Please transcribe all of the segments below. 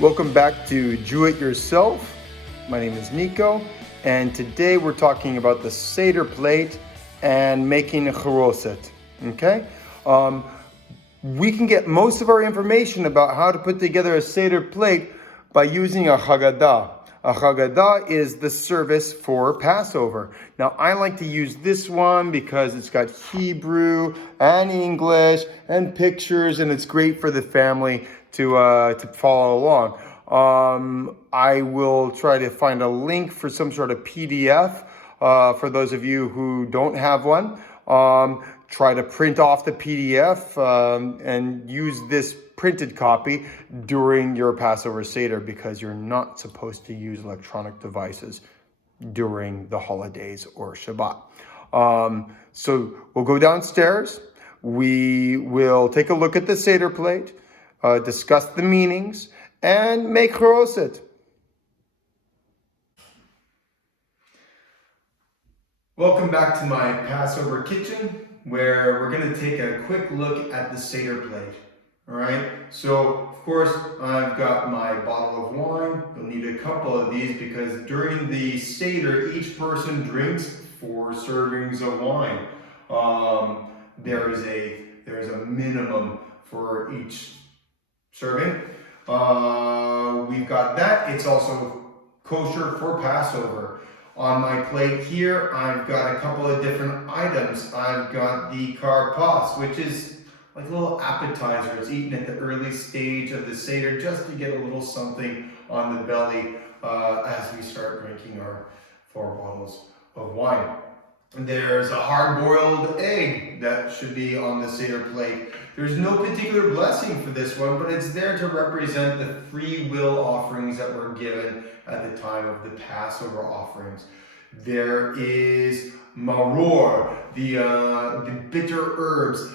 Welcome back to Do It Yourself. My name is Nico, and today we're talking about the Seder plate and making a Charoset. Okay? We can get most of our information about how to put together a Seder plate by using a Haggadah. A Haggadah is the service for Passover. Now, I like to use this one because it's got Hebrew and English and pictures, and it's great for the family to follow along. I will try to find a link for some sort of PDF for those of you who don't have one. Try to print off the PDF and use this printed copy during your Passover Seder, because you're not supposed to use electronic devices during the holidays or Shabbat. So we'll go downstairs. We will take a look at the Seder plate, discuss the meanings, and make Charoset. Welcome back to my Passover kitchen, where we're going to take a quick look at the Seder plate. All right, so of course I've got my bottle of wine. You'll need a couple of these because during the Seder, each person drinks 4 servings of wine. There's a minimum for each serving. We've got that. It's also kosher for Passover. On my plate here, I've got a couple of different items. I've got the karpas, which is like a little appetizer. It's eaten at the early stage of the Seder just to get a little something on the belly as we start drinking our 4 bottles of wine. There's a hard-boiled egg that should be on the Seder plate. There's no particular blessing for this one, but it's there to represent the free will offerings that were given at the time of the Passover offerings. There is maror, the bitter herbs.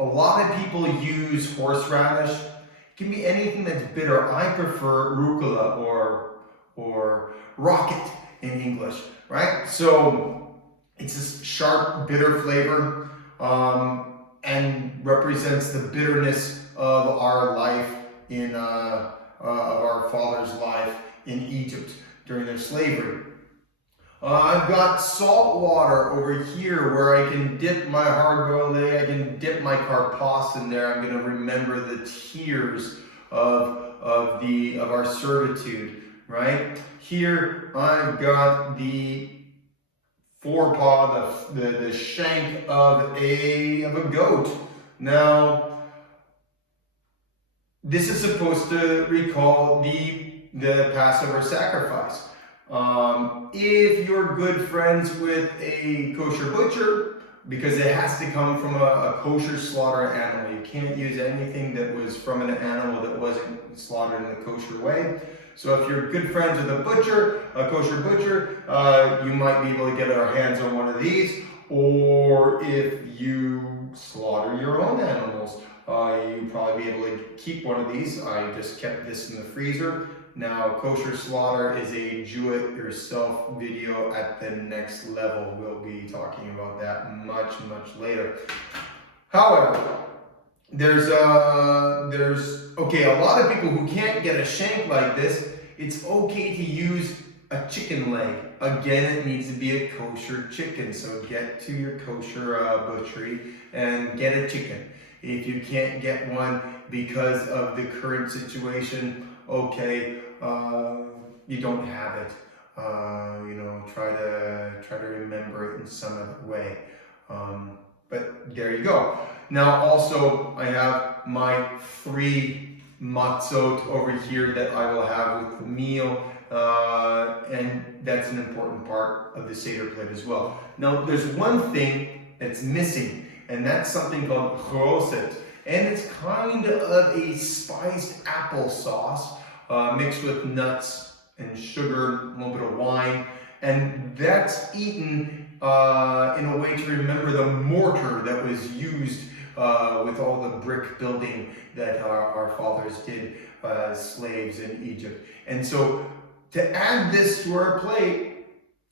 A lot of people use horseradish. It can be anything that's bitter. I prefer rucola or rocket in English, right? So it's a sharp, bitter flavor and represents the bitterness of our life of our father's life in Egypt during their slavery. I've got salt water over here where I can dip my hard-boiled egg. I can dip my karpas in there. I'm going to remember the tears of our servitude, right? Here I've got the forepaw, the shank of a goat. Now, this is supposed to recall the Passover sacrifice. If you're good friends with a kosher butcher, because it has to come from a kosher slaughter animal. You can't use anything that was from an animal that wasn't slaughtered in the kosher way. So if you're good friends with a kosher butcher, you might be able to get our hands on one of these. Or if you slaughter your own animals, you'll probably be able to keep one of these. I just kept this in the freezer. Now, kosher slaughter is a do-it-yourself video at the next level. We'll be talking about that much later. However, there's a lot of people who can't get a shank like this. It's okay to use a chicken leg. Again, it needs to be a kosher chicken. So get to your kosher butchery and get a chicken. If you can't get one because of the current situation, okay, you don't have it. Try to remember it in some other way. But there you go. Now also I have my 3 matzot over here that I will have with the meal, and that's an important part of the Seder plate as well. Now there's one thing that's missing, and that's something called Charoset, and it's kind of a spiced applesauce mixed with nuts and sugar, a little bit of wine, and that's eaten in a way to remember the mortar that was used with all the brick building that our fathers did as slaves in Egypt. And so to add this to our plate,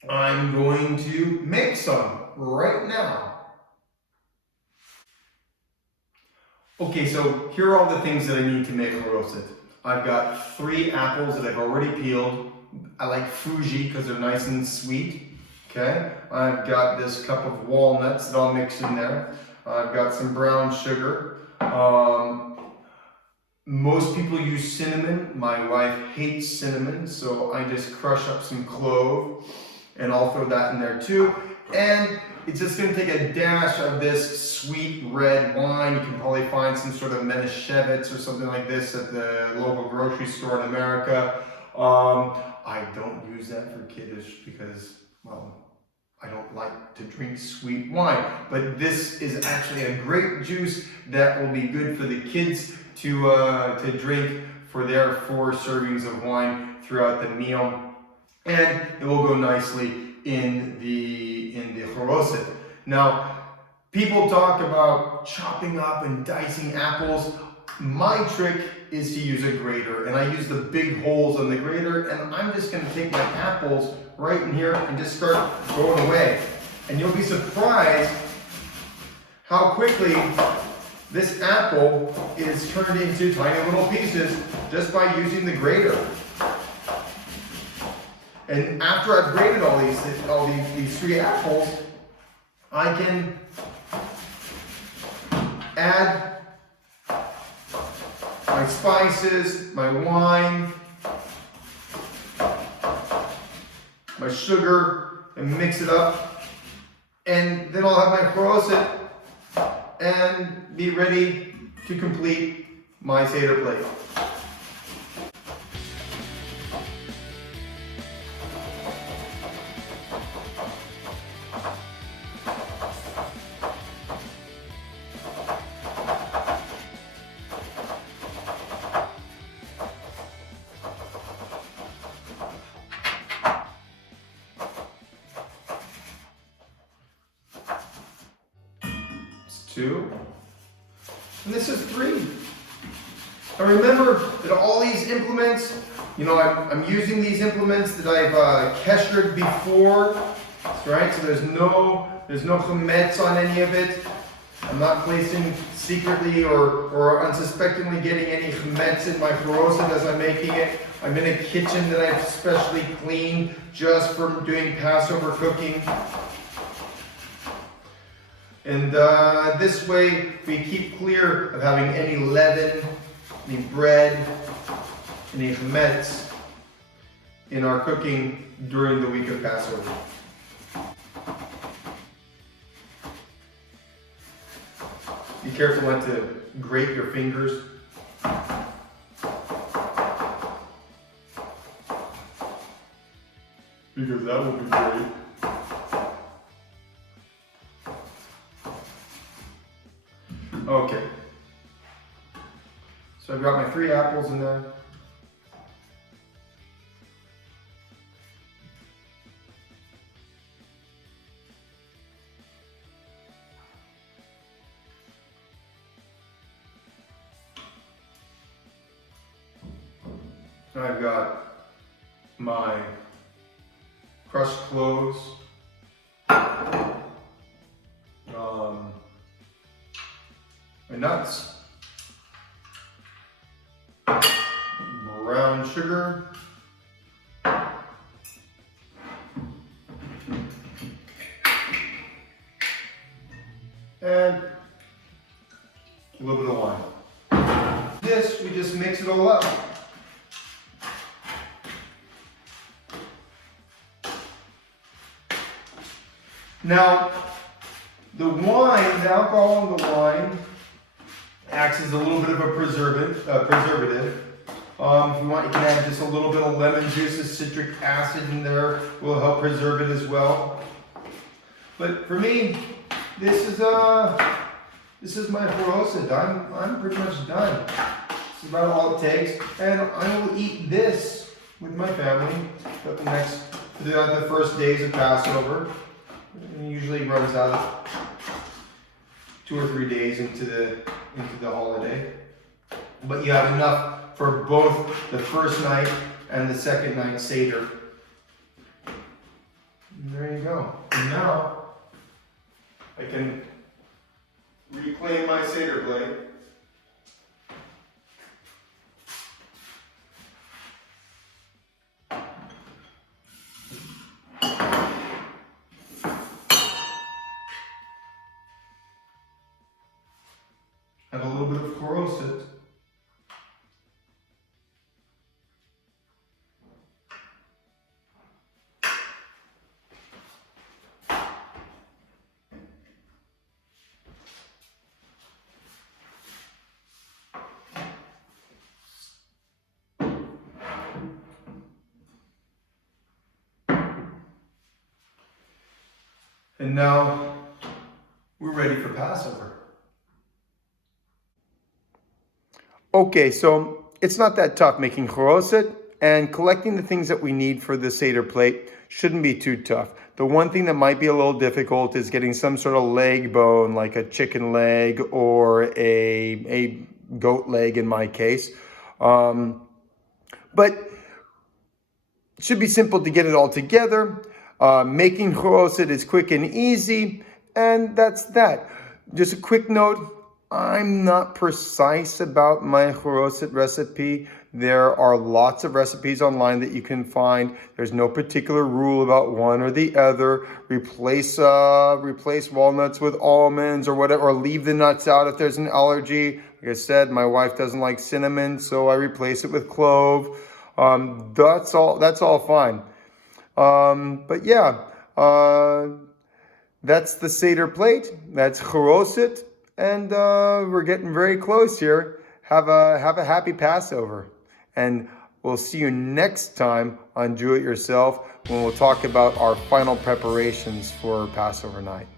I'm going to make some right now. Okay, so here are all the things that I need to make charoset. I've got 3 apples that I've already peeled. I like Fuji because they're nice and sweet. Okay, I've got this cup of walnuts that I'll mix in there. I've got some brown sugar. Most people use cinnamon. My wife hates cinnamon, so I just crush up some clove and I'll throw that in there too. And it's just going to take a dash of this sweet red wine. You can probably find some sort of Manischewitz or something like this at the local grocery store in America. I don't use that for kiddish because, well, I don't like to drink sweet wine. But this is actually a great juice that will be good for the kids to drink for their 4 servings of wine throughout the meal. And it will go nicely in the Charoset. Now, people talk about chopping up and dicing apples. My trick is to use a grater, and I use the big holes on the grater, and I'm just going to take my apples right in here and just start going away. And you'll be surprised how quickly this apple is turned into tiny little pieces just by using the grater. And after I've grated all these 3 apples, I can add my spices, my wine, my sugar, and mix it up. And then I'll have my Charoset and be ready to complete my Seder plate. It's 2, and this is 3. And remember that all these implements, I'm using these implements that I've keshered before, right? So there's no chametz on any of it. I'm not placing secretly or unsuspectingly getting any chametz in my charoset as I'm making it. I'm in a kitchen that I've specially cleaned just for doing Passover cooking. And this way we keep clear of having any leaven, any bread, any chametz in our cooking during the week of Passover. Be careful not to grate your fingers. Because that will be great. Okay. So I've got my 3 apples in there. I've got my crushed cloves, my nuts, brown sugar, and a little bit of wine. This, we just mix it all up. Now, the wine, the alcohol in the wine acts as a little bit of a preservative. If you want, you can add just a little bit of lemon juice, citric acid in there will help preserve it as well. But for me, this is my Charoset. I'm pretty much done. This is about all it takes, and I will eat this with my family the first days of Passover. It usually runs out 2 or 3 days into the holiday. But you have enough for both the first night and the second night Seder. And there you go. And now I can reclaim my Seder plate. And now we're ready for Passover. Okay, so it's not that tough making charoset, and collecting the things that we need for the Seder plate shouldn't be too tough. The one thing that might be a little difficult is getting some sort of leg bone, like a chicken leg or a goat leg in my case. But it should be simple to get it all together. Making charoset is quick and easy, and that's that. Just a quick note, I'm not precise about my charoset recipe. There are lots of recipes online that you can find. There's no particular rule about one or the other. Replace walnuts with almonds or whatever, or leave the nuts out if there's an allergy. Like I said, my wife doesn't like cinnamon, so I replace it with clove. That's all fine. But yeah, that's the Seder plate. That's charoset, and we're getting very close here. Have a happy Passover, and we'll see you next time on Do It Yourself when we'll talk about our final preparations for Passover night.